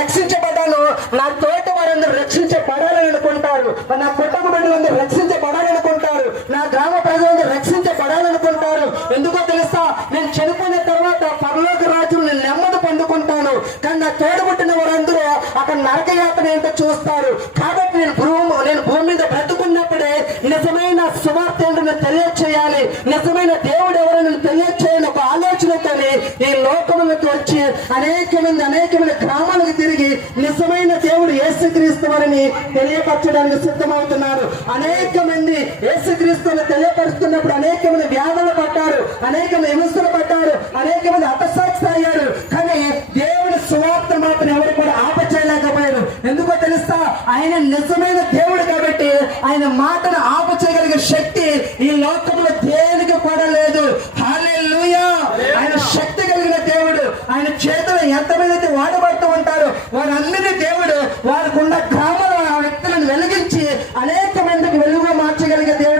రక్షించబడ్డాను. నా తోట వారందరూ రక్షించబడాలని అనుకుంటారు. నా కుటుంబ బిడ్డలందరూ రక్షించబడాలని అనుకుంటారు. నా గ్రామ ప్రజలందరూ రక్షించబడాలని అనుకుంటారు. ఎందుకో తెలుసా? నేను చనిపోయిన తర్వాత పరలోక రాజ్యం నేను నెమ్మది పొందుకుంటాను. కానీ నా తోడబుట్టిన వారందరూ అక్కడ నరకయాత్ర ఏంటో చూస్తారు. కాబట్టి నేను భూమి నేను భూమి మీద బ్రతుకున్నప్పుడే నిజమైన సువార్త ఏంటో నేను తెలియచేయాలి. నిజమైన దేవుడు ఎవరైనా నేను తెలియచేయాలని ఒక ఆలోచనతోని ఈ లోకములకు వచ్చి అనేకమంది అనేకమైన గ్రామాలు మంది గ్రామాలకు తిరిగి నిజమైన దేవుడు తెలియపరచడానికి సిద్ధమవుతున్నారు. అనేక మంది యేసుక్రీస్తుని తెలియపరుస్తున్నప్పుడు అనేక మంది వ్యాధులు పడ్డారు అనేక మంది హింసలు పడ్డారు అనేక మంది అపసాక్షి అయ్యారు. కానీ దేవుని సువార్త మాత్రం ఎవరు కూడా ఆపచేయలేకపోయారు. ఎందుకో తెలుస్తా ఆయన నిజమైన దేవుడు కాబట్టి ఆయన మాటను ఆపచేయగలిగే శక్తి ఈ లోకం దేనికి కూడా లేదు హల్లెలూయా ఆయన శక్తి కలిగిన దేవుడు ఆయన చేతులు ఎంతమంది అయితే వాడబడుతూ ఉంటారో వారందరినీ దేవుడు వారికి ఉన్న గ్రామంలో ఆ వ్యక్తులను వెలిగించి అనేక మందికి వెలుగు మార్చగలిగే దేవుడు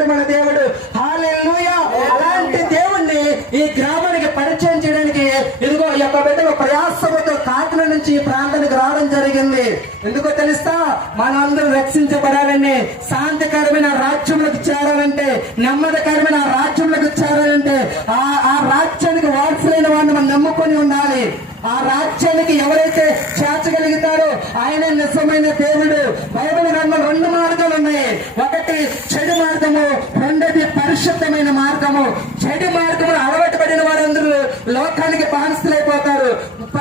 నుంచి ఈ ప్రాంతానికి రావడం జరిగింది. ఎందుకో తెలుస్తా మనందరూ రక్షించబడాలని శాంతికరమైన రాజ్యంలోకి చేరాలంటే నెమ్మదికరమైన రాజ్యంలోకి చేరాలంటే ఆ ఆ రాజ్యానికి వారసులైన వాడిని మనం నమ్ముకొని ఉండాలి. ఆ రాజ్యానికి ఎవరైతే చేర్చగలుగుతారో ఆయన నిజమైన దేవుడు. బైబిల్ గ్రంథం రెండు మార్గాలు ఉన్నాయి. ఒకటి చెడు మార్గము రెండోది పరిశుద్ధమైన మార్గము. చెడు మార్గము అలవాటు పడిన వారందరూ లోకానికి బానిసలైపోతారు.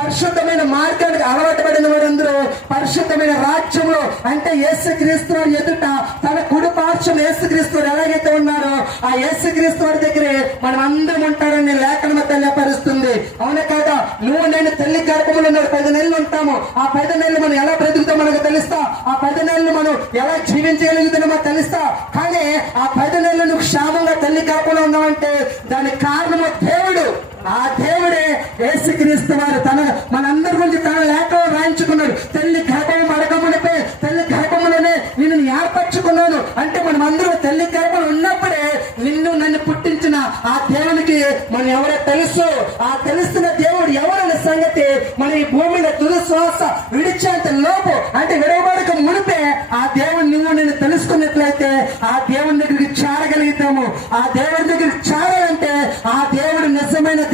పరిశుద్ధమైన మార్గానికి అలవాటు పడిన వారందరూ. పరిశుద్ధమైన రాజ్యంలో అంటే యేసు క్రీస్తు వారి ఎదుట తన కుడి పార్శ్వం యేసు క్రీస్తు వారు ఎలాగైతే ఉన్నారో ఆ యేసు క్రీస్తు వారి దగ్గరే మనం అందరం ఉంటారని లేఖనం తెలియపరుస్తుంది. అవునా కాదా? నువ్వు నేను తల్లి గర్భంలో ఉన్న పది నెలలు ఉంటాము. ఆ పది నెలలు మనం ఎలా బ్రతుకుతాం మనకు తెలుస్తా. ఆ పది నెలలు మనం ఎలా జీవించగలుగుతున్నామో తెలుస్తా. కానీ ఆ పది నెలలు నువ్వు క్షేమంగా తల్లి గర్భంలో ఉన్నావంటే దానికి కారణము దేవుడు. ఆ దేవుడే యేసుక్రీస్తు వారు తన మనందరి గురించి తన లేఖలో రాయించుకున్నాడు తల్లి గర్భం అడగమునిపై తల్లి గర్భములోనే నిన్ను ఏర్పరచుకున్నాను అంటే మనం అందరూ తల్లి గర్భంలో ఉన్నప్పుడే నిన్ను నన్ను పుట్టించిన ఆ దేవునికి మనం ఎవరో తెలుసు. ఆ తెలుస్తున్న దేవుడు ఎవరన్న సంగతి మన ఈ భూమి మీద తుది శ్వాస విడిచేంత లోపు అంటే విడవబడక మునిపే ఆ దేవుడు నువ్వు నేను తెలుసుకున్నట్లయితే ఆ దేవుని దగ్గరికి చేరగలుగుతాము. ఆ దేవుని దగ్గరికి చేరాలంటే ఆ దేవుడు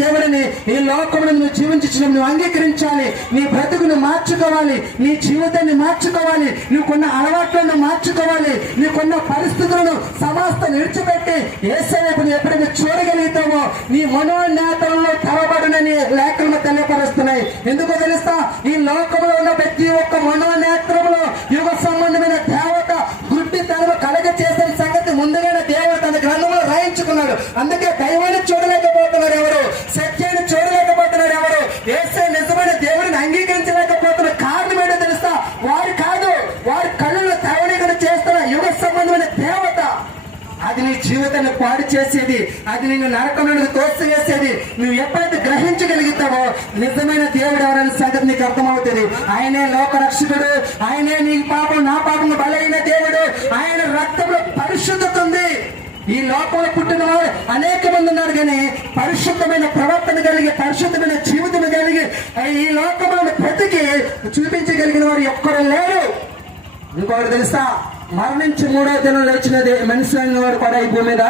దేవుడిని ఈ లోకంలో నువ్వు జీవించిన నువ్వు అంగీకరించాలి. నీ బ్రతుకును మార్చుకోవాలి. నీ జీవితాన్ని మార్చుకోవాలి. నీకున్న అలవాట్లను మార్చుకోవాలి. నీకున్న పరిస్థితులను సమస్త విడిచిపెట్టి ఏసేపు వైపు నువ్వు ఎప్పుడైతే చూడగలుగుతావో నీ మనోనేతలలో తెరబడినని లేఖలను తెలియపరుస్తున్నాయి. ఎందుకో తెలుస్తా ఈ లోకంలో ఉన్న ప్రతి ఒక్క మనోనేత్రంలో యుగ సంబంధమైన దేవత గుడ్డి తనను కలగ చేసిన సంగతి ముందుగానే దేవుడు తన గ్రంథంలో రాయించుకున్నాడు. అందుకే దైవాన్ని చూడలేకపోతున్నారు ఎవరు సత్యాన్ని చూడలేకపోతున్నారు ఎవరు ఏసే నిజమైన దేవుడిని అంగీకరించలేకపోతున్న కారణం ఏంటో తెలుస్తా వారు కాదు వారి కళ్ళను తవనీకరణ చేస్తున్న యుగ సంబంధమైన దేవత అది నీ జీవితాన్ని పాడు చేసేది అది నిన్ను నరకంలోకి తోసివేసేది. నువ్వు ఎప్పుడైతే గ్రహించగలుగుతావో నిజమైన దేవుడు ఎవరైనా సంగతి నీకు అర్థమవుతుంది. ఆయనే లోక రక్షకుడు ఆయనే నీ పాపం నా పాపం బలైన దేవుడు. ఆయన రక్తంలో పరిశుద్ధత ఉంది. ఈ లోకంలో పుట్టిన వారు అనేక మంది ఉన్నారు కానీ పరిశుద్ధమైన ప్రవర్తన కలిగి పరిశుద్ధమైన జీవితం కలిగి ఈ లోకంలో బ్రతికి చూపించగలిగిన వారు ఎక్కడూ లేరు. ఇంకొకటి తెలుసా? మరణించి మూడో దినం లేచినది మనిషి వాడు కూడా ఈ భూమి మీద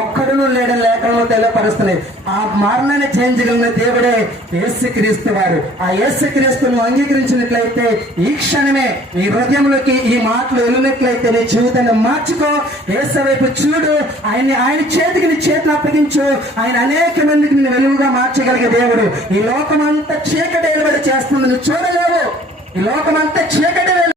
ఒక్కడును లేడని లేఖలను తెలియపరుస్తున్నాయి. ఆ మరణాన్ని చేయించగలిగిన దేవుడే యేసుక్రీస్తు వారు. ఆ యేసుక్రీస్తును అంగీకరించినట్లయితే ఈ క్షణమే నీ హృదయంలోకి ఈ మాటలు వెళ్ళినట్లయితే నీ జీవితాన్ని మార్చుకో. యేసు వైపు చూడు. ఆయన ఆయన చేతికి నీ చేతిని అప్పగించు. ఆయన అనేక మందికి నేను వెలుగుగా మార్చగలిగే దేవుడు. ఈ లోకమంతా చీకటి ఏలుబడి చేస్తుంది. నువ్వు చూడలేవు. ఈ లోకమంతా చీకటి